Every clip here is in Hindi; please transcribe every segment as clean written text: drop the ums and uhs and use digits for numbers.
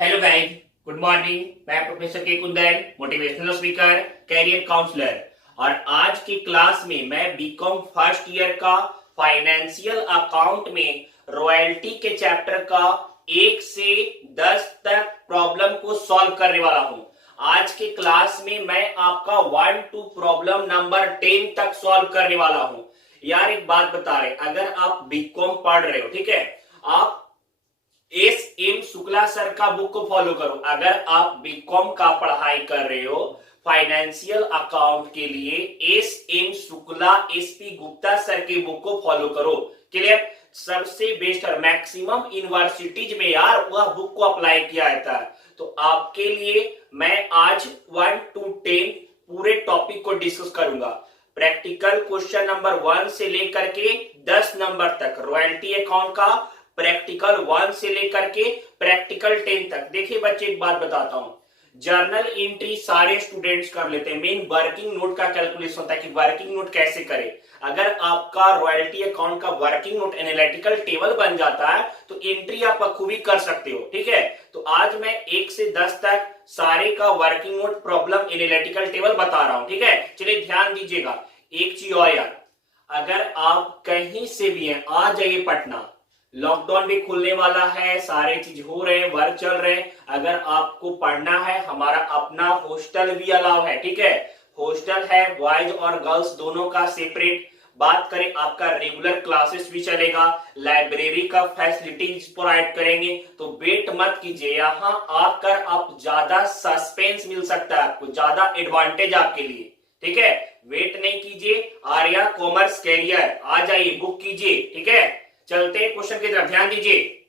Hello guys, good morning. मैं professor K Kundan, motivational speaker, career counsellor. और आज की क्लास में मैं बीकॉम फर्स्ट ईयर का फाइनेंशियल अकाउंट में रॉयल्टी के चैप्टर का 1 से 10 तक प्रॉब्लम को सॉल्व करने वाला हूं। आज के क्लास में मैं आपका 1 to प्रॉब्लम नंबर 10 तक सॉल्व करने वाला हूं। यार एक बात बता रहे, अगर आप बीकॉम पढ़ रहे हो, ठीक है, आप एम शुक्ला सर का बुक को फॉलो करो। अगर आप बीकॉम का पढ़ाई कर रहे हो फाइनेंशियल अकाउंट के लिए, M Shukla, P Gupta sir के बुक को फॉलो करो। क्लियर? सबसे बेस्ट और मैक्सिमम यूनिवर्सिटीज में यार वह बुक को अप्लाई किया जाता है। तो आपके लिए मैं आज 1 to 10 पूरे टॉपिक को डिस्कस करूंगा। प्रैक्टिकल क्वेश्चन नंबर 1 से लेकर के 10 नंबर तक रॉयल्टी अकाउंट का, प्रैक्टिकल 1 से लेकर के प्रैक्टिकल 10 तक। देखिए बच्चे, एक बात बताता हूं, जर्नल एंट्री सारे स्टूडेंट्स कर लेते हैं। मेन वर्किंग नोट का कैलकुलेशन होता है कि वर्किंग नोट कैसे करें। अगर आपका रॉयल्टी अकाउंट का वर्किंग नोट एनालिटिकल टेबल बन जाता है तो एंट्री आप बखूबी कर सकते हो। ठीक है, तो आज मैं 1 से 10 तक सारे का working note problem analytical table बता रहा हूं। ठीक है, चलिए ध्यान दीजिएगा। एक चीज और यार, अगर आप कहीं से भी हैं, आ जाइए पटना। लॉकडाउन भी खुलने वाला है, सारे चीज हो रहे हैं, वर्क चल रहे हैं। अगर आपको पढ़ना है, हमारा अपना हॉस्टल भी अलाउ है। ठीक है, हॉस्टल है, बॉयज और गर्ल्स दोनों का सेपरेट। बात करें, आपका रेगुलर क्लासेस भी चलेगा, लाइब्रेरी का फैसिलिटीज प्रोवाइड करेंगे। तो वेट मत कीजिए, यहाँ आकर आप ज्यादा सस्पेंस मिल सकता है आपको, ज्यादा एडवांटेज आपके लिए। ठीक है, वेट नहीं कीजिए, आर्या कॉमर्स कैरियर आ जाइए, बुक कीजिए। ठीक है, चलते हैं क्वेश्चन की तरफ, ध्यान दीजिए।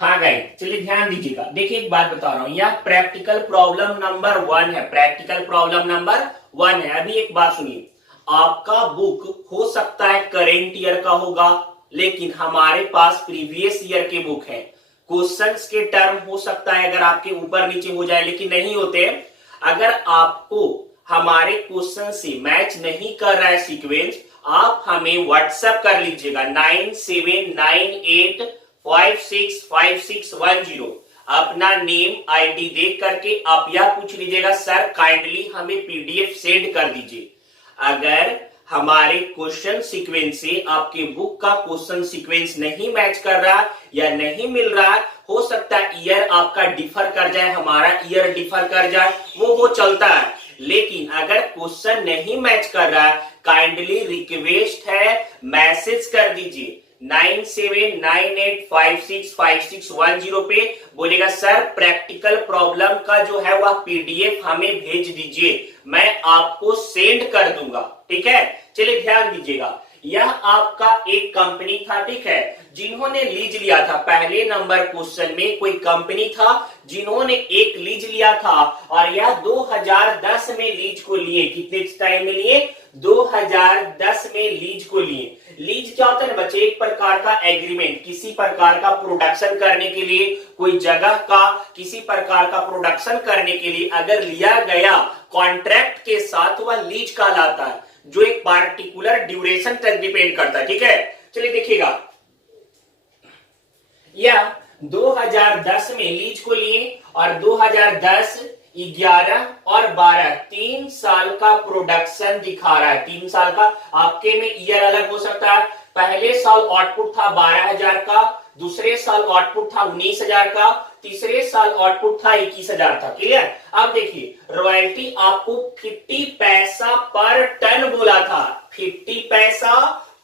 हाँ गाइस, चलिए ध्यान दीजिएगा। देखिए एक बात बता रहा हूं, यह प्रैक्टिकल प्रॉब्लम नंबर 1 है। प्रैक्टिकल प्रॉब्लम नंबर 1 है। अभी एक बात सुनिए, आपका बुक हो सकता है करेंट ईयर का होगा, लेकिन हमारे पास प्रीवियस ईयर के बुक है। क्वेश्चंस के टर्म हो सकता है अगर आपके ऊपर नीचे हो जाए, लेकिन नहीं होते। अगर आपको हमारे क्वेश्चन से मैच नहीं कर रहा है सीक्वेंस, आप हमें व्हाट्सएप कर लीजिएगा 9798565610। अपना नेम आईडी देख करके आप यह पूछ लीजिएगा, सर काइंडली हमें पीडीएफ सेंड कर दीजिए। अगर हमारे क्वेश्चन सीक्वेंस से आपके बुक का क्वेश्चन सीक्वेंस नहीं मैच कर रहा या नहीं मिल रहा, हो सकता है ईयर आपका डिफर कर जाए, हमारा ईयर डिफर कर जाए, वो चलता है। लेकिन अगर क्वेश्चन नहीं मैच कर रहा है, काइंडली रिक्वेस्ट है, मैसेज कर दीजिए 9798565610 पे। बोलेगा सर प्रैक्टिकल प्रॉब्लम का जो है वह पीडीएफ हमें भेज दीजिए, मैं आपको सेंड कर दूंगा। ठीक है, चलिए ध्यान दीजिएगा। यह आपका एक कंपनी था, ठीक है, जिन्होंने लीज लिया था। पहले नंबर क्वेश्चन में कोई कंपनी था जिन्होंने एक लीज लिया था, और यह 2010 में लीज को लिए। कितने टाइम में लिए? 2010 में लीज को लिए। लीज क्या होता है बच्चे? एक प्रकार का एग्रीमेंट, किसी प्रकार का प्रोडक्शन करने के लिए, कोई जगह का किसी प्रकार का प्रोडक्शन करने के लिए अगर लिया गया कॉन्ट्रैक्ट के साथ, वह लीज कहलाता है, जो एक पार्टिकुलर ड्यूरेशन तक डिपेंड करता है। ठीक है, चलिए देखिएगा, यह 2010 में लीज को लिए और 2010, 11 और 12 3 साल का प्रोडक्शन दिखा रहा है। 3 साल का, आपके में ईयर अलग हो सकता है। पहले साल आउटपुट था 12,000 का, दूसरे साल आउटपुट था 19,000 का, तीसरे साल आउटपुट था 21,000 था। क्लियर? अब देखिए, रॉयल्टी आपको 50 पैसा पर टन बोला था, 50 पैसा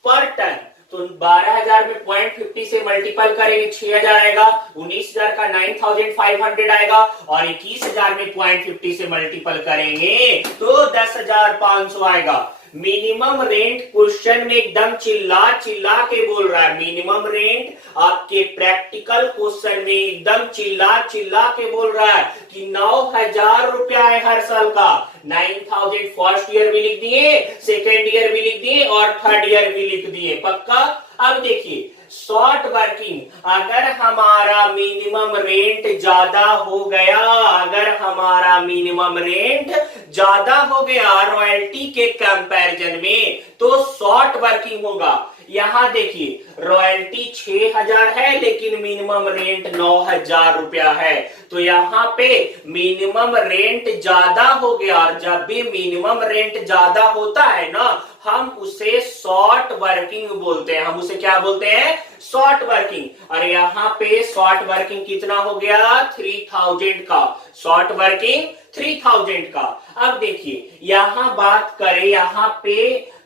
पर टन। तो 12,000 में 0.50 से मल्टीपल करेंगे 6,000 आएगा, 19,000 का 9,500 आएगा, और 21,000 में 0.50 से मल्टीपल करेंगे तो 10,500 आएगा। मिनिमम रेंट क्वेश्चन में एकदम चिल्ला चिल्ला के बोल रहा है। मिनिमम रेंट आपके प्रैक्टिकल क्वेश्चन में एकदम चिल्ला चिल्ला के बोल रहा है कि 9,000 रुपया है हर साल का। 9,000 फर्स्ट ईयर भी लिख दिए, सेकेंड ईयर भी लिख दिए और थर्ड ईयर भी लिख दिए। पक्का? अब देखिए, शॉर्ट वर्किंग, अगर हमारा मिनिमम रेंट ज्यादा हो गया, अगर हमारा मिनिमम रेंट ज्यादा हो गया रॉयल्टी के कंपैरिजन में, तो शॉर्ट वर्किंग होगा। यहां देखिए, रॉयल्टी 6,000 है लेकिन मिनिमम रेंट 9,000 रुपया है। तो यहाँ पे मिनिमम रेंट ज्यादा हो गया, और जब भी मिनिमम रेंट ज्यादा होता है ना, हम उसे शॉर्ट वर्किंग बोलते हैं। हम उसे क्या बोलते हैं? Short working. और यहाँ पे शॉर्ट वर्किंग कितना हो गया? 3,000 का। शॉर्ट वर्किंग 3,000 का। अब देखिए यहां बात करें, यहां पे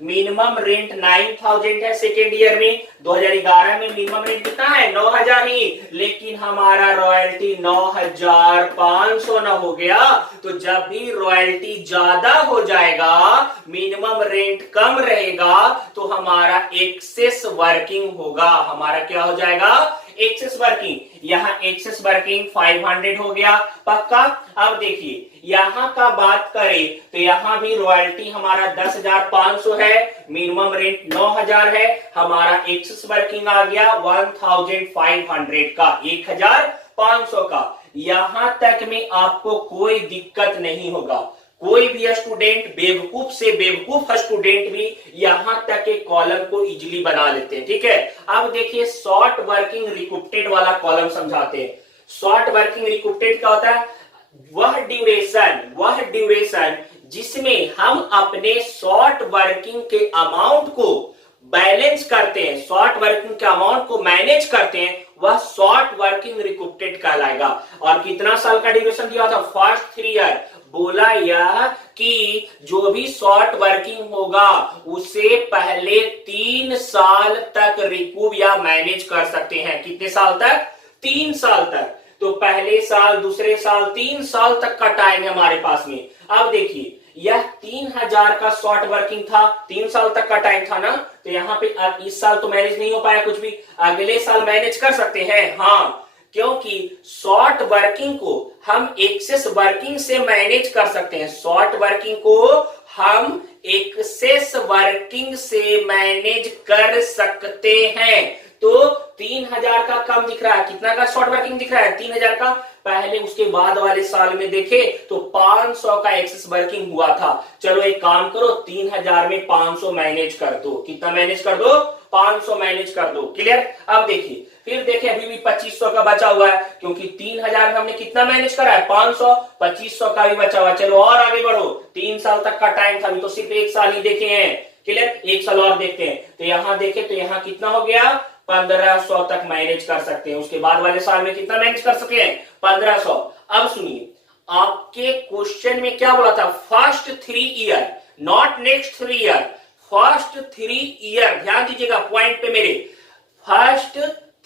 मिनिमम रेंट 9,000 है सेकेंड ईयर में। 2011 में मिनिमम रेंट कितना है? 9,000 ही, लेकिन हमारा रॉयल्टी 9,500 न हो गया। तो जब भी रॉयल्टी ज्यादा हो जाएगा, मिनिमम रेंट कम रहेगा, तो हमारा एक्सेस वर्किंग होगा। हमारा क्या हो जाएगा? Excess working. यहां एक्सेस वर्किंग 500 हो गया पक्का। अब देखिए यहां का बात करें तो यहां भी रॉयल्टी हमारा 10,500 है, मिनिमम रेंट 9,000 है, हमारा एक्सेस वर्किंग आ गया 1,500 का, 1,500 का। यहां तक में आपको कोई दिक्कत नहीं होगा। कोई भी स्टूडेंट, बेवकूफ से बेवकूफ स्टूडेंट भी यहां तक के कॉलम को इजीली बना लेते हैं। ठीक है, अब देखिए शॉर्ट वर्किंग रिकूप्टेड वाला कॉलम समझाते हैं। शॉर्ट वर्किंग रिकूप्टेड क्या होता है? वह ड्यूरेशन जिसमें हम अपने शॉर्ट वर्किंग के अमाउंट को बैलेंस करते हैं, शॉर्ट वर्किंग के अमाउंट को मैनेज करते हैं, वह शॉर्ट वर्किंग रिकूप्टेड कहलाएगा। और कितना साल का ड्यूरेशन दिया था? First 3 year. बोला यह कि जो भी शॉर्ट वर्किंग होगा उसे पहले 3 साल तक रिकूप या मैनेज कर सकते हैं। कितने साल तक? 3 साल तक। तो पहले साल, दूसरे साल, 3 साल तक का टाइम है हमारे पास में। अब देखिए यह 3,000 का शॉर्ट वर्किंग था, 3 साल तक का टाइम था ना, तो यहाँ पे इस साल तो मैनेज नहीं हो पाया कुछ भी, अगले साल मैनेज कर सकते हैं। हाँ, क्योंकि शॉर्ट वर्किंग को हम एक्सेस वर्किंग से मैनेज कर सकते हैं। शॉर्ट वर्किंग को हम एक्सेस वर्किंग से मैनेज कर सकते हैं। तो 3,000 का कम दिख रहा है, कितना का शॉर्ट वर्किंग दिख रहा है? 3,000 का। पहले उसके बाद वाले साल में देखे तो 500 का एक्सेस वर्किंग हुआ था। चलो एक काम करो, 3,000 में 500 मैनेज कर दो। कितना मैनेज कर दो? 500 मैनेज कर दो। क्लियर? अब देखिए, फिर देखे अभी भी 2,500 का बचा हुआ है, क्योंकि 3,000 में हमने कितना मैनेज करा है? 500। 2,500 का भी बचा हुआ है। चलो और आगे बढ़ो, 3 साल तक का टाइम था, अभी तो सिर्फ 1 साल ही देखे हैं। क्लियर? 1 साल और देखते हैं। तो यहां देखे तो यहां कितना हो गया? 1,500 तक मैनेज कर सकते हैं। उसके बाद वाले साल में कितना मैनेज कर सके हैं? 1,500। अब सुनिए, आपके क्वेश्चन में क्या बोला था? First 3 year, not next 3 year, first 3 year. ध्यान दीजिएगा पॉइंट पे मेरे, first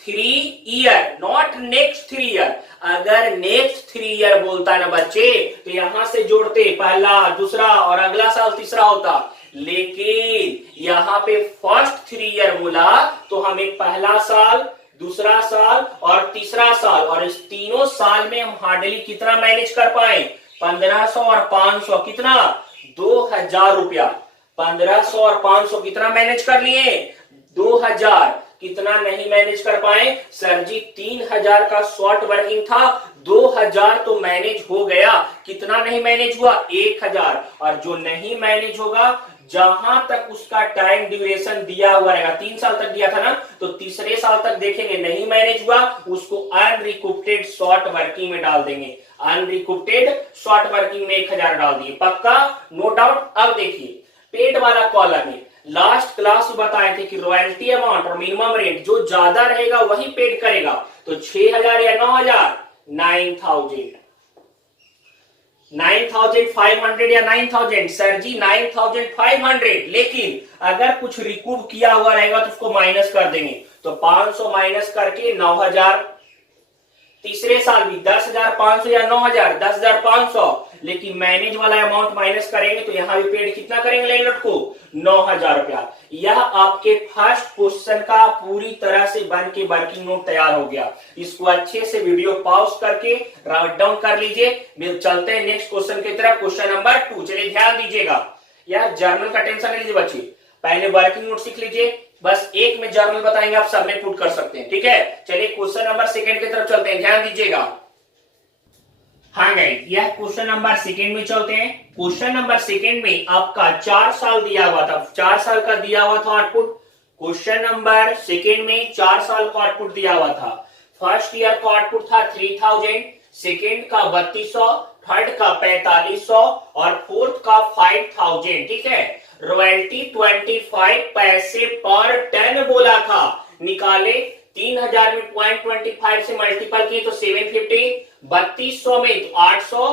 3 year, not next 3 year. अगर नेक्स्ट 3 ईयर बोलता है ना बच्चे, तो यहां से जोड़ते पहला, दूसरा और अगला साल तीसरा होता। लेकिन यहां पे फर्स्ट 3 ईयर बोला तो हमें पहला साल, दूसरा साल और तीसरा साल, और इस तीनों साल में हम हार्डली कितना मैनेज कर पाए? 1,500 और 500, कितना? 2,000 रुपया। 1,500 और 500 कितना मैनेज कर लिए? 2,000। कितना नहीं मैनेज कर पाए? सर जी 3,000 का शॉर्ट वर्किंग था, 2,000 तो मैनेज हो गया, कितना नहीं मैनेज हुआ? 1,000। और जो नहीं मैनेज होगा, जहां तक उसका टाइम ड्यूरेशन दिया हुआ रहेगा, 3 साल तक दिया था ना, तो तीसरे साल तक देखेंगे नहीं मैनेज हुआ, उसको अनरिकूप्टेड शॉर्ट वर्किंग में डाल देंगे। अनरिकूप्टेड शॉर्ट वर्किंग में 1,000 डाल दिए, पक्का? No doubt. अब देखिए पेड वाला कॉलम है। लास्ट क्लास में बताए थे कि रॉयल्टी अमाउंट और मिनिमम रेट जो ज्यादा रहेगा वही पेड करेगा। तो 6,000 या 9,000? 9,000। 9,500 या 9,000? सर जी 9,500, लेकिन अगर कुछ रिकूप किया हुआ रहेगा तो उसको माइनस कर देंगे। तो 500 माइनस करके 9,000। तीसरे साल भी 10,500 या 9,000? 10,500। लेकिन मैनेज वाला अमाउंट माइनस करेंगे तो यहां भी पेड कितना करेंगे लैंडलॉर्ड को? 9,000 रुपया। यह आपके फर्स्ट क्वेश्चन का पूरी तरह से बन के वर्किंग नोट तैयार हो गया। इसको अच्छे से वीडियो पॉज करके राइट डाउन कर लीजिए। चलते हैं नेक्स्ट क्वेश्चन की तरफ, क्वेश्चन नंबर 2। चलिए ध्यान दीजिएगा, यह जर्नल का टेंशन नहीं लीजिए बच्चे, पहले वर्किंग नोट सीख लीजिए। बस एक में जर्नल बताएंगे, आप सब में पुट कर सकते हैं। ठीक है, चलिए क्वेश्चन नंबर 2 की तरफ चलते हैं, ध्यान दीजिएगा। हाँ गाइस, यह क्वेश्चन नंबर 2 में चलते हैं। क्वेश्चन नंबर 2 में आपका 4 साल दिया हुआ था, 4 साल का दिया हुआ था आउटपुट। क्वेश्चन नंबर सेकेंड में 4 साल का आउटपुट दिया हुआ था। फर्स्ट ईयर का आउटपुट था 3000, सेकेंड का 3200, थर्ड का 4500 और फोर्थ का 5000। ठीक है, रॉयल्टी 25 पैसे पर टन बोला था, निकाले 3000 में 0.25 से मल्टीपल किए तो 750, 3200 में 800,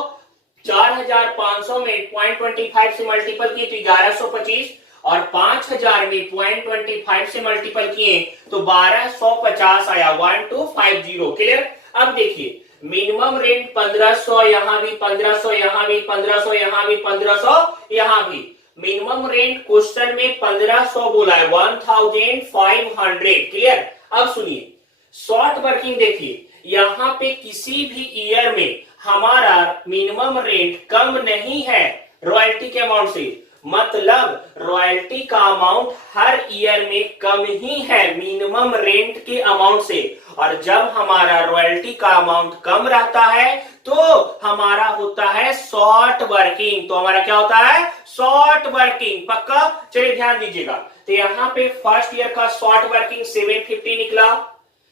4500 में 0.25 से मल्टीपल किए तो 1125 और 5000 में 0.25 से मल्टीपल किए तो 1250 आया, 1250। क्लियर। अब देखिए मिनिमम रेंट 1500, यहां भी 1500, यहां भी 1500, यहां भी 1500, यहां भी मिनिमम रेंट क्वेश्चन में 1500 बोला है, 1500। क्लियर। अब सुनिए शॉर्ट वर्किंग देखिए, यहां पे किसी भी ईयर में हमारा मिनिमम रेंट कम नहीं है रॉयल्टी के अमाउंट से, मतलब रॉयल्टी का अमाउंट हर ईयर में कम ही है मिनिमम रेंट के अमाउंट से। और जब हमारा रॉयल्टी का अमाउंट कम रहता है तो हमारा होता है शॉर्ट वर्किंग। तो हमारा क्या होता है? Short working. पक्का? चलिए ध्यान दीजिएगा। तो यहां पे फर्स्ट ईयर का शॉर्ट वर्किंग 750 निकला,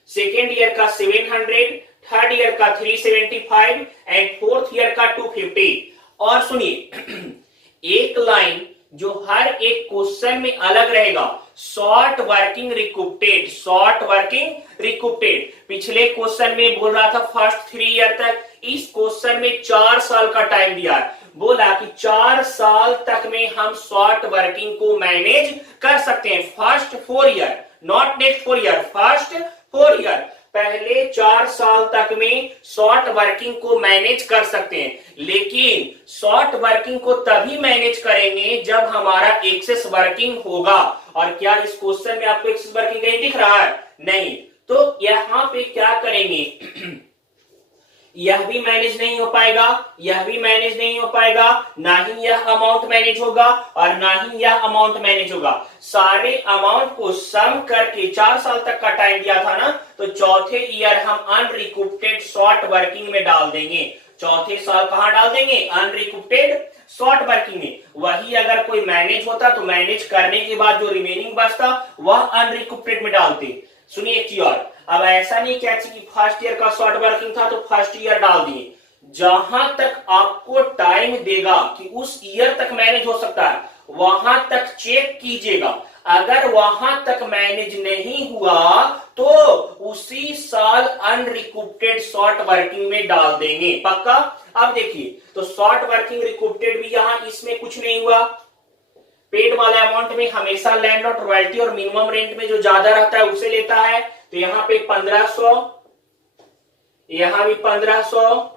सेकेंड ईयर का 700, थर्ड ईयर का 375 एंड फोर्थ ईयर का 250। और सुनिए एक लाइन जो हर एक क्वेश्चन में अलग रहेगा, शॉर्ट वर्किंग रिकूप्टेड, शॉर्ट वर्किंग रिकूप्टेड। पिछले क्वेश्चन में बोल रहा था फर्स्ट 3 ईयर तक, इस क्वेश्चन में 4 साल का टाइम दिया है, बोला कि 4 साल तक में हम शॉर्ट वर्किंग को मैनेज कर सकते हैं। First 4 year, not next 4 year, first 4 year, पहले 4 साल तक में शॉर्ट वर्किंग को मैनेज कर सकते हैं। लेकिन शॉर्ट वर्किंग को तभी मैनेज करेंगे जब हमारा एक्सेस वर्किंग होगा। और क्या इस क्वेश्चन में आपको एक्सेस वर्किंग कहीं दिख रहा है? नहीं। तो यहां पे क्या करेंगे यह भी मैनेज नहीं हो पाएगा, यह भी मैनेज नहीं हो पाएगा, ना ही यह अमाउंट मैनेज होगा और ना ही यह अमाउंट मैनेज होगा। सारे अमाउंट को सम करके 4 साल तक का टाइम दिया था ना, तो चौथे ईयर हम अनरिकूप्टेड शॉर्ट वर्किंग में डाल देंगे। चौथे साल कहां डाल देंगे? अनरिकूप्टेड शॉर्ट वर्किंग में। वही अगर कोई मैनेज होता तो मैनेज करने के बाद जो रिमेनिंग बचता वह अनरिकूप्टेड में डालते। सुनिए एक चीज और, अब ऐसा नहीं कहते कि फर्स्ट ईयर का शॉर्ट वर्किंग था तो फर्स्ट ईयर डाल दिए। जहां तक आपको टाइम देगा कि उस ईयर तक मैनेज हो सकता है वहां तक चेक कीजिएगा। अगर वहां तक मैनेज नहीं हुआ तो उसी साल अनरिकूप्टेड शॉर्ट वर्किंग में डाल देंगे। पक्का? अब देखिए तो शॉर्ट वर्किंग रिकूप्टेड भी यहां इसमें कुछ नहीं हुआ। पेड वाले अमाउंट में हमेशा लैंडलॉर्ड रॉयल्टी और मिनिमम रेंट में जो ज्यादा रहता है उसे लेता है। तो यहां पे 1500, यहां भी 1500,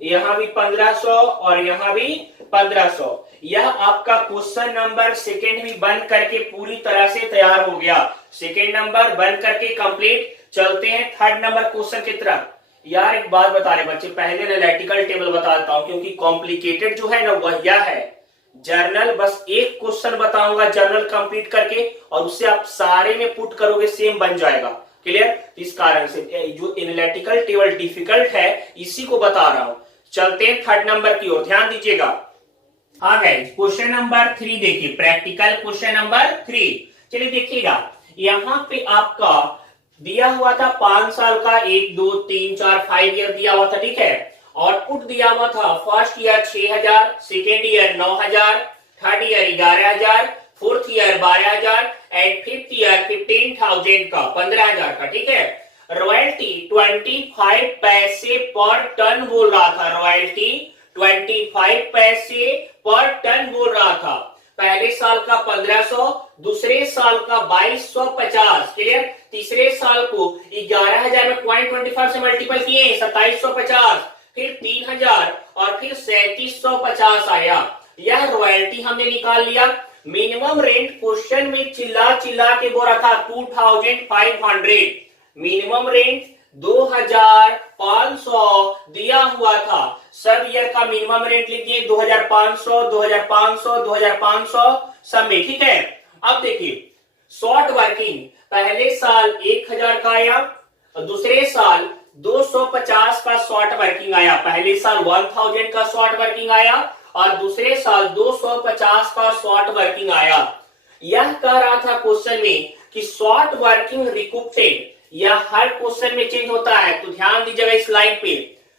यहां भी 1500 और यहां भी 1500। यह आपका क्वेश्चन नंबर सेकेंड भी बन करके पूरी तरह से तैयार हो गया। सेकेंड नंबर बन करके कंप्लीट। चलते हैं थर्ड नंबर क्वेश्चन की तरफ। यार एक बात बता रहे बच्चे, पहले एनालिटिकल टेबल बता देता हूं क्योंकि कॉम्प्लिकेटेड जो है ना वह यह है। जर्नल बस एक क्वेश्चन बताऊंगा जर्नल कंप्लीट करके और उससे आप सारे में पुट करोगे सेम बन जाएगा। क्लियर? इस कारण से जो एनालिटिकल टेबल डिफिकल्ट है इसी को बता रहा हूं। चलते हैं थर्ड नंबर की ओर, ध्यान दीजिएगा। हाँ गाइस, क्वेश्चन नंबर 3 देखिए, प्रैक्टिकल क्वेश्चन नंबर 3। चलिए देखिएगा, यहां पे आपका दिया हुआ था 5 साल का, 1 2 3 4 5 ईयर दिया हुआ था। ठीक है, आउटपुट दिया हुआ था first year 6000, second year 9000, third year 11000, fourth year 12000 and fifth year 15000 का, 15000 का। ठीक है, रॉयल्टी 25 पैसे पर टन बोल रहा था, रॉयल्टी 25 पैसे पर टन बोल रहा था। पहले साल का 1500, दूसरे साल का 2250। क्लियर? तीसरे साल को 11000 में 0.25 से मल्टीपल किए 2750, फिर 3000 और फिर 3750 आया। यह रॉयल्टी हमने निकाल लिया। मिनिमम रेंट क्वेश्चन में चिल्ला चिल्ला के बोला था 2500। मिनिमम रेंट 2500 दिया हुआ था। सब ईयर का मिनिमम रेंट लिख दिए 2500, 2500, 2500 सब में। ठीक है, अब देखिए शॉर्ट वर्किंग पहले साल 1000 का आया और दूसरे साल 250 का शॉर्ट वर्किंग आया। पहले साल 1000 का शॉर्ट वर्किंग आया और दूसरे साल 250 का शॉर्ट वर्किंग आया। यह कह रहा था क्वेश्चन में कि शॉर्ट वर्किंग रिकूपेड, या हर क्वेश्चन में चेंज होता है, तो ध्यान दीजिएगा इस लाइन पे।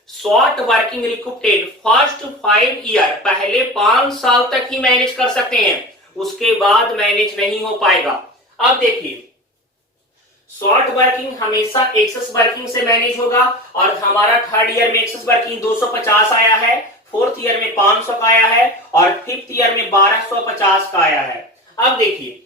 शॉर्ट वर्किंग रिकूपेड फर्स्ट 5 ईयर, पहले 5 साल तक ही मैनेज कर सकते हैं, उसके बाद मैनेज नहीं हो पाएगा। अब देखिए, शॉर्ट वर्किंग हमेशा एक्सेस वर्किंग से मैनेज होगा, और हमारा थर्ड ईयर में एक्सेस वर्किंग 250 आया है, फोर्थ ईयर में 500 का आया है, और फिफ्थ ईयर में 1250 का आया है। अब देखिए,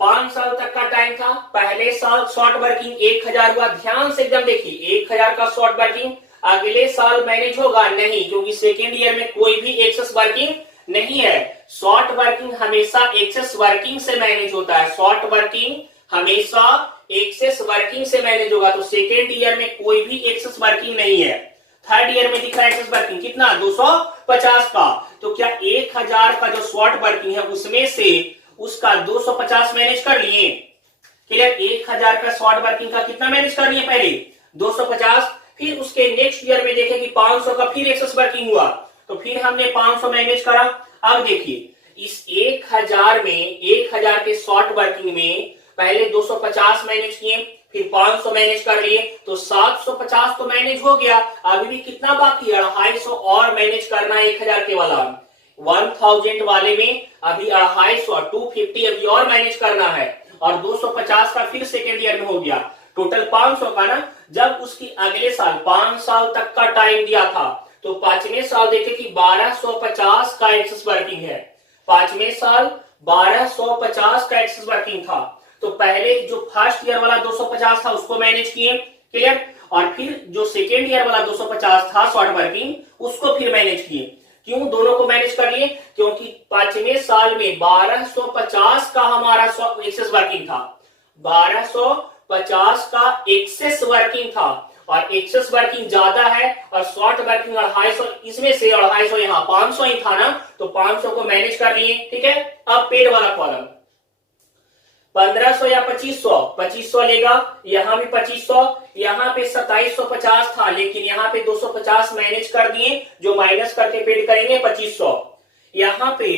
5 साल तक का टाइम था, पहले साल शॉर्ट वर्किंग 1000 हुआ, ध्यान से एकदम देखिए, 1000 का शॉर्ट वर्किंग, अगले साल मैनेज होगा नहीं, क्योंकि सेकेंड ईयर में कोई भी एक्सेस वर्किंग नहीं है। शॉर्ट वर्किंग हमेशा एक्सेस वर्किंग से मैनेज होता है, शॉर्ट वर्किंग हमेशा एक्सेस वर्किंग से मैनेज होगा, तो सेकेंड ईयर में कोई भी एक्सेस वर्किंग नहीं है। थर्ड ईयर में दिख रहा है एक्सेस वर्किंग कितना, 250 का, तो क्या 1000 का जो शॉर्ट वर्किंग है उसमें से उसका 250 मैनेज कर लिए? क्लियर? 1000 का शॉर्ट वर्किंग का कितना मैनेज कर लिए? पहले 250, फिर उसके नेक्स्ट ईयर में देखें कि 500 का फिर एक्सेस वर्किंग हुआ, तो फिर हमने 500 मैनेज करा। अब देखिए, इस 1000 में, 1000 के शॉर्ट वर्किंग में पहले 250 मैनेज किए, फिर 500 मैनेज कर लिए, तो 750 तो मैनेज हो गया, अभी भी कितना बाकी है? 250 और मैनेज करना है 1000 के वाला, 1000 वाले में अभी 250, 250 अभी और मैनेज करना है, और 250 का फिर सेकेंड ईयर में हो गया, टोटल 500 का ना। जब उसकी अगले साल 5 साल तक का टाइम दिया था, तो पांचवें साल देखे कि 1250 का एक्सेस वर्किंग है, पांचवें साल 1250 का एक्सेस वर्किंग था, तो पहले जो फर्स्ट ईयर वाला 250 था उसको मैनेज किए, क्लियर, और फिर जो सेकेंड ईयर वाला 250 था शॉर्ट वर्किंग, उसको फिर मैनेज किए। क्यों दोनों को मैनेज कर लिए? क्योंकि पांचवें साल में 1250 का हमारा एक्सेस वर्किंग था, 1250 का एक्सेस वर्किंग था, और एक्सेस वर्किंग ज्यादा है, और शॉर्ट वर्किंग 250, इसमें से 250 यहाँ 500 ही था ना, तो 500 को मैनेज कर लिए, ठीक है। अब पेड वाला कॉलम 1500 या 2500, 2500 लेगा, यहां भी 2500, यहां पे 2750 था, लेकिन यहां पे 250 मैनेज कर दिए, जो माइनस करके पेड करेंगे 2500, यहां पे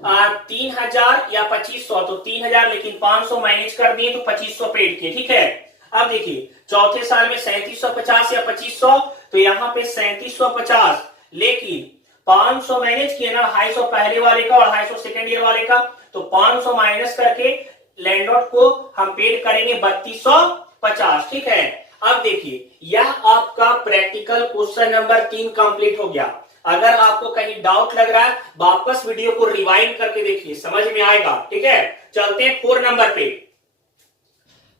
3000 या 2500, तो 3000, लेकिन 500 मैनेज कर दिए, तो 2500 पेड किए, ठीक है। अब देखिए, चौथे साल में 3750 या 2500, तो यहां पे 3750, लेकिन 500 मैनेज किए ना, 250 पहले वाले का और 250 सेकेंड ईयर वाले का, तो 500 माइनस करके लैंडलॉर्ड को हम पेड करेंगे 3250, ठीक है। अब देखिए, यह आपका प्रैक्टिकल क्वेश्चन नंबर 3 कंप्लीट हो गया। अगर आपको कहीं डाउट लग रहा है, वापस वीडियो को रिवाइंड करके देखिए, समझ में आएगा, ठीक है। चलते हैं 4 नंबर पे।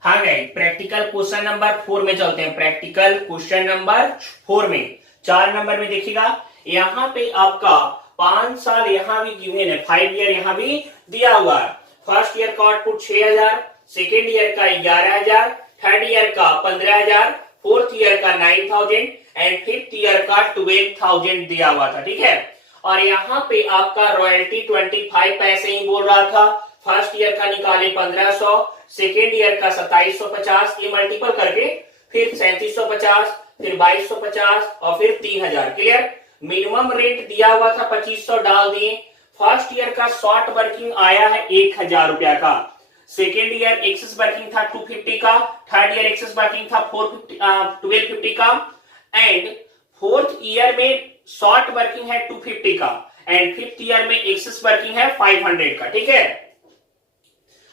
हाँ गए, प्रैक्टिकल क्वेश्चन नंबर 4 में चलते हैं। प्रैक्टिकल क्वेश्चन नंबर 4 में 4 नंबर में देखिएगा, यहाँ पे आपका 5 साल यहाँ भी गिवन है, 5 ईयर यहाँ भी दिया हुआ है। फर्स्ट ईयर का आउटपुट 6000, सेकेंड ईयर का 11000, थर्ड ईयर का 15000, फोर्थ ईयर का 9000 एंड फिफ्थ ईयर का 12000 दिया हुआ था, ठीक है। और यहाँ पे आपका रॉयल्टी 25 पैसे ही बोल रहा था। फर्स्ट ईयर का निकाले 1500, सेकेंड ईयर का 2750, ये मल्टीपल करके फिर 3750, फिर 2250 और फिर 3000, क्लियर। मिनिमम रेट दिया हुआ था 2500, डाल दिए। फर्स्ट ईयर का शॉर्ट वर्किंग आया है 1000 रुपया का, सेकेंड ईयर एक्सेस वर्किंग था 250 का, थर्ड ईयर एक्सेस वर्किंग था 1250 का, एंड फोर्थ ईयर में शॉर्ट वर्किंग है 250 का, एंड फिफ्थ ईयर में एक्सेस वर्किंग है 500 का, ठीक है।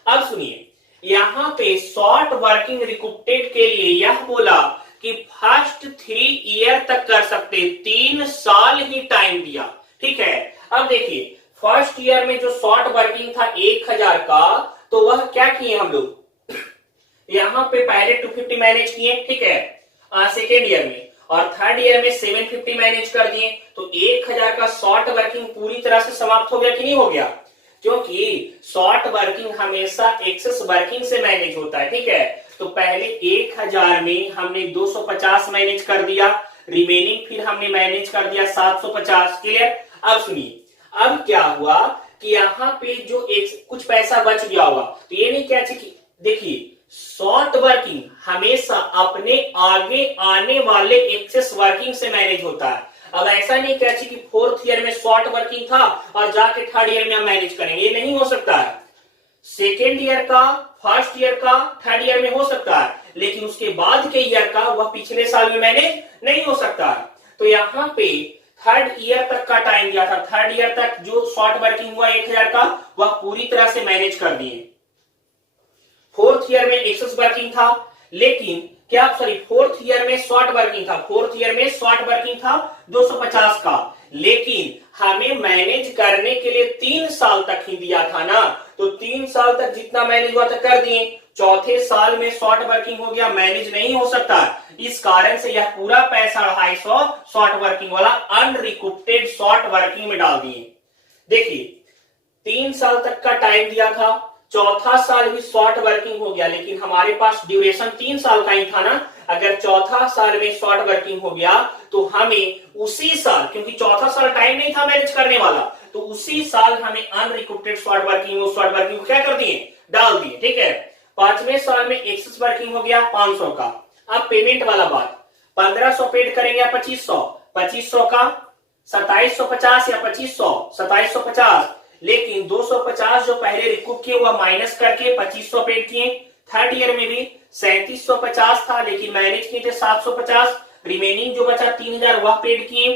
अब सुनिए, यहां पे शॉर्ट वर्किंग रिकूपेड के लिए यह बोला कि फर्स्ट 3 ईयर तक कर सकते, 3 साल ही टाइम दिया, ठीक है। अब देखिए, फर्स्ट ईयर में जो शॉर्ट वर्किंग था 1000 का, तो वह क्या किए हम लोग, यहां पे पहले 250 मैनेज किए, ठीक है, सेकेंड ईयर में, और थर्ड ईयर में 750 मैनेज कर दिए, तो 1000 का शॉर्ट वर्किंग पूरी तरह से समाप्त हो गया कि नहीं हो गया? क्योंकि शॉर्ट वर्किंग हमेशा एक्सेस वर्किंग से मैनेज होता है, ठीक है। तो पहले 1000 में हमने 250 मैनेज कर दिया, रिमेनिंग फिर हमने मैनेज कर दिया 750, क्लियर। अब सुनिए, अब क्या हुआ कि यहाँ पे जो कुछ पैसा बच गया होगा, तो ये नहीं क्या चाहिए, देखिए शॉर्ट वर्किंग हमेशा अपने आगे आने वाले एक्सेस वर्किंग से मैनेज होता है। अब ऐसा नहीं क्या चाहिए कि फोर्थ ईयर में शॉर्ट वर्किंग था और जाके थर्ड ईयर में हम मैनेज करेंगे, ये नहीं हो सकता है। सेकेंड ईयर का, फर्स्ट ईयर का, थर्ड ईयर में हो सकता है, लेकिन उसके बाद के ईयर का वह पिछले साल में मैनेज नहीं हो सकता। तो यहाँ पे थर्ड ईयर तक का टाइम दिया था, थर्ड ईयर तक जो शॉर्ट वर्किंग हुआ 1000 का वह पूरी तरह से मैनेज कर दिए। फोर्थ ईयर में एक्सेस वर्किंग था, लेकिन क्या सॉरी फोर्थ ईयर में शॉर्ट वर्किंग था, फोर्थ ईयर में शॉर्ट वर्किंग था 250 का, लेकिन हमें मैनेज करने के लिए 3 साल तक ही दिया था ना, तो 3 साल तक जितना मैनेज हुआ था कर दिए। चौथे साल में शॉर्ट वर्किंग हो गया, मैनेज नहीं हो सकता, इस कारण से यह पूरा पैसा 250 शॉर्ट वर्किंग वाला अनरिकूप्टेड शॉर्ट वर्किंग में डाल दिए। देखिए 3 साल तक का टाइम दिया था, चौथा साल भी शॉर्ट वर्किंग हो गया, लेकिन हमारे पास ड्यूरेशन 3 साल का ही था ना। अगर चौथा साल में शॉर्ट वर्किंग हो गया तो हमें उसी साल, क्योंकि चौथा साल टाइम नहीं था मैनेज करने वाला, तो उसी साल हमें अनरिकूप्टेड शॉर्ट वर्किंग को क्या कर दिए, डाल दिए। ठीक है, पांचवें साल में एक्सेस वर्किंग हो गया 500 का। अब पेमेंट वाला बात, 1500 पेड करेंगे या 2500, 2500 का 2750 या 2500, 2750, लेकिन 250 जो पहले रिकूप किए हुआ माइनस करके 2500 पेड किए। थर्ड ईयर में भी 3750 था, लेकिन मैनेज किए थे 750, रिमेनिंग जो बचा 3000 वह पेड किए।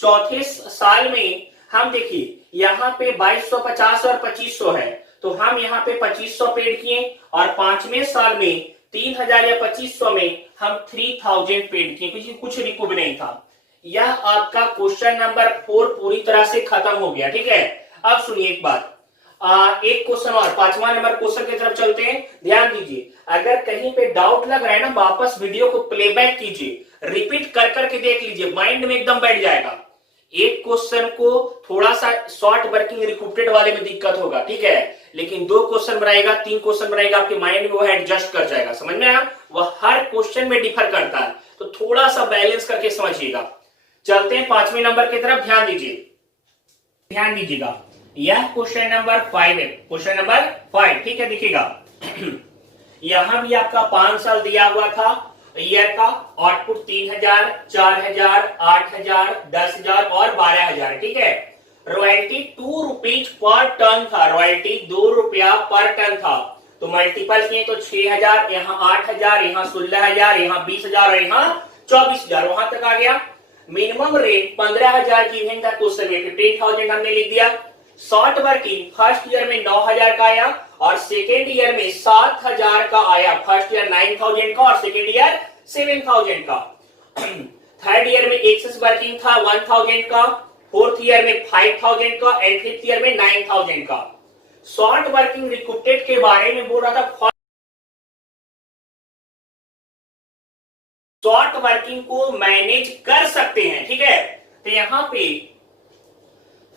चौथे साल में हम देखिए यहाँ पे 2250 और 2500 है, तो हम यहाँ पे 2500 पेड किए, और पांचवें साल में 3000 या 2500 में हम 3000 पेड किए, क्योंकि कुछ रिकूप नहीं था। यह आपका क्वेश्चन नंबर 4 पूरी तरह से खत्म हो गया। ठीक है, अब सुनिए एक बात, एक क्वेश्चन और, 5वां नंबर क्वेश्चन की तरफ चलते हैं। ध्यान दीजिए, अगर कहीं पे डाउट लग रहा है ना, वापस वीडियो को प्लेबैक कीजिए, रिपीट कर करके देख लीजिए, माइंड में एकदम बैठ जाएगा। एक क्वेश्चन को थोड़ा सा शॉर्ट वर्किंग रिकूप्टेड वाले में दिक्कत होगा, ठीक है, लेकिन 2 क्वेश्चन बनाएगा, 3 क्वेश्चन बनाएगा, आपके माइंड में वो एडजस्ट कर जाएगा। समझ में आया? वह हर क्वेश्चन में डिफर करता है, तो थोड़ा सा बैलेंस करके समझिएगा। चलते हैं 5वें नंबर की तरफ, ध्यान दीजिए, ध्यान दीजिएगा। यह क्वेश्चन नंबर 5 है, क्वेश्चन नंबर 5। ठीक है, देखिएगा यहां भी आपका 5 साल दिया हुआ था, ईयर का आउटपुट 3000, 4000, 8000, 10000 और 12000। ठीक है, रॉयल्टी 2 रुपीज पर टन था, रॉयल्टी 2 रुपया पर टन था, तो मल्टीपल किए तो 6000, यहाँ 8000, यहाँ 16000, यहाँ 20000 और यहाँ 24000, वहां तक आ गया। मिनिमम रेट 15000 की इवेंट था, तो उसमें 15000 हमने लिख दिया। शॉर्ट वर्किंग फर्स्ट ईयर में 9000 का आया और सेकेंड ईयर में 7000 का आया, फर्स्ट ईयर 9000 का और सेकेंड ईयर 7000 का। थर्ड ईयर में एक्सेस वर्किंग था 1000 का, फोर्थ ईयर में 5000 का एंड फिफ्थ ईयर में 9000 का। शॉर्ट वर्किंग रिकूप्टेड के बारे में बोल रहा था, शॉर्ट वर्किंग को मैनेज कर सकते हैं। ठीक है, तो यहां पे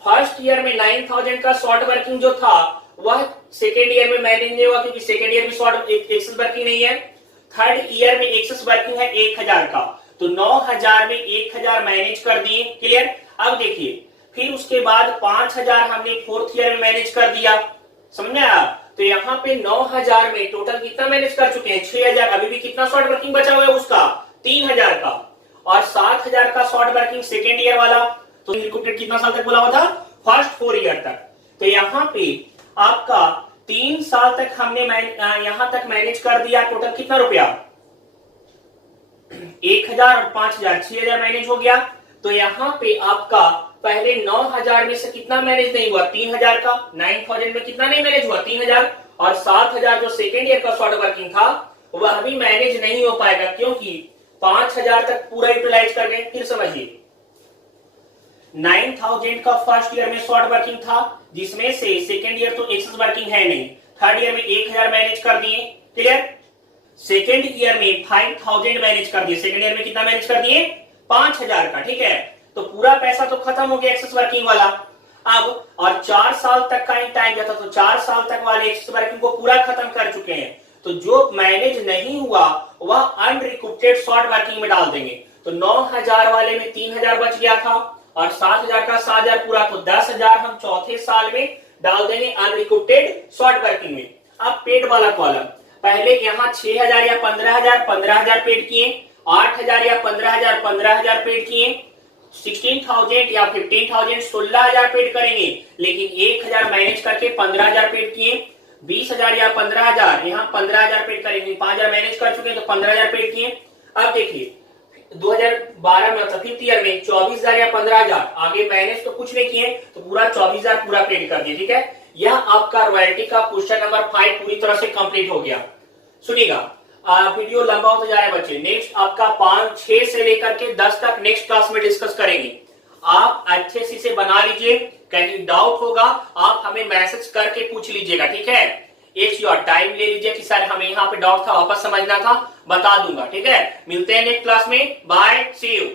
फर्स्ट ईयर में 9000 का शॉर्ट वर्किंग जो था वह सेकेंड ईयर में मैनेज नहीं हुआ, क्योंकि सेकेंड ईयर में शॉर्ट एक्सेस वर्किंग नहीं है। थर्ड ईयर में एक्सेस वर्किंग है 1000 का, तो 9000 में 1000 मैनेज कर दिए। क्लियर? अब देखिए, फिर उसके बाद 5000 हमने फोर्थ ईयर में मैनेज कर दिया। समझ में आया? तो यहाँ पे 9000 में टोटल कितना मैनेज कर चुके हैं, 6000। अभी भी कितना शॉर्ट वर्किंग बचा हुआ है उसका, 3000 का, और 7000 का शॉर्ट वर्किंग सेकेंड ईयर वाला। तो रिकूप्टेड कितना साल तक बोला हुआ था, फर्स्ट 4 ईयर तक। तो यहाँ पे आपका 3 साल तक हमने यहां तक मैनेज कर दिया। टोटल कितना रुपया, 1000 और 5000, 6000 मैनेज हो गया। तो यहाँ पे आपका पहले 9000 में से कितना मैनेज नहीं हुआ, 3000 का। 9000 में कितना नहीं मैनेज हुआ, 3000, और 7000 जो सेकेंड ईयर का शॉर्ट वर्किंग था वह भी मैनेज नहीं हो पाएगा, क्योंकि 5000 तक पूरा यूटिलाइज कर गए। फिर समझिए, 9000 का फर्स्ट ईयर में शॉर्ट वर्किंग था, जिसमें से सेकेंड ईयर तो एक्सेस वर्किंग है नहीं। थर्ड ईयर में 1000 मैनेज कर दिए। क्लियर? सेकेंड ईयर में 5000 मैनेज कर दिए। सेकेंड ईयर में कितना मैनेज कर दिए, 5000 का। ठीक है, तो पूरा पैसा तो खत्म हो गया एक्सेस वर्किंग वाला। अब और 4 साल तक का ही टाइम जाता, तो 4 साल तक वाले एक्सेस वर्किंग को पूरा खत्म कर चुके हैं। तो जो मैनेज नहीं हुआ वह अनरिकूप्टेड शॉर्ट वर्किंग में डाल देंगे। तो 9000 वाले में 3000 बच गया था, और 7000 का 7000 पूरा, तो 10000 हम चौथे साल में डाल देंगे अनरिकूप्टेड शॉर्ट वर्किंग में। अब पेड वाला कॉलम, पहले यहाँ 6000 या 15000, 15000 पेड किए, 8000 या 15000, 15000 पेड किए, 16000 या 15000, 16000 पेड करेंगे, लेकिन 1000 मैनेज करके 15000 पेड किए। 20,000 या 15,000, यहाँ 15,000 पेड करेंगे, 5,000 मैनेज कर चुके हैं तो 15,000 पेड किए। अब देखिए 2012 में मतलब फिफ्थ ईयर में 24,000 या 15,000, आगे मैनेज तो कुछ नहीं किए तो पूरा 24,000 पूरा पेड कर दिए। ठीक है, यह आपका रॉयल्टी का क्वेश्चन नंबर 5 पूरी तरह से कंप्लीट हो गया। सुनिएगा, वीडियो लंबा होता जा रहा है बच्चे, नेक्स्ट आपका 5, 6 से लेकर के 10 तक नेक्स्ट क्लास में डिस्कस करेंगे। आप अच्छे से इसे बना लीजिए, कहीं डाउट होगा आप हमें मैसेज करके पूछ लीजिएगा। ठीक है, एक योर टाइम ले लीजिए कि सर हमें यहाँ पे डाउट था, वापस समझना था, बता दूंगा। ठीक है, मिलते हैं नेक्स्ट क्लास में, बाय, सी यू।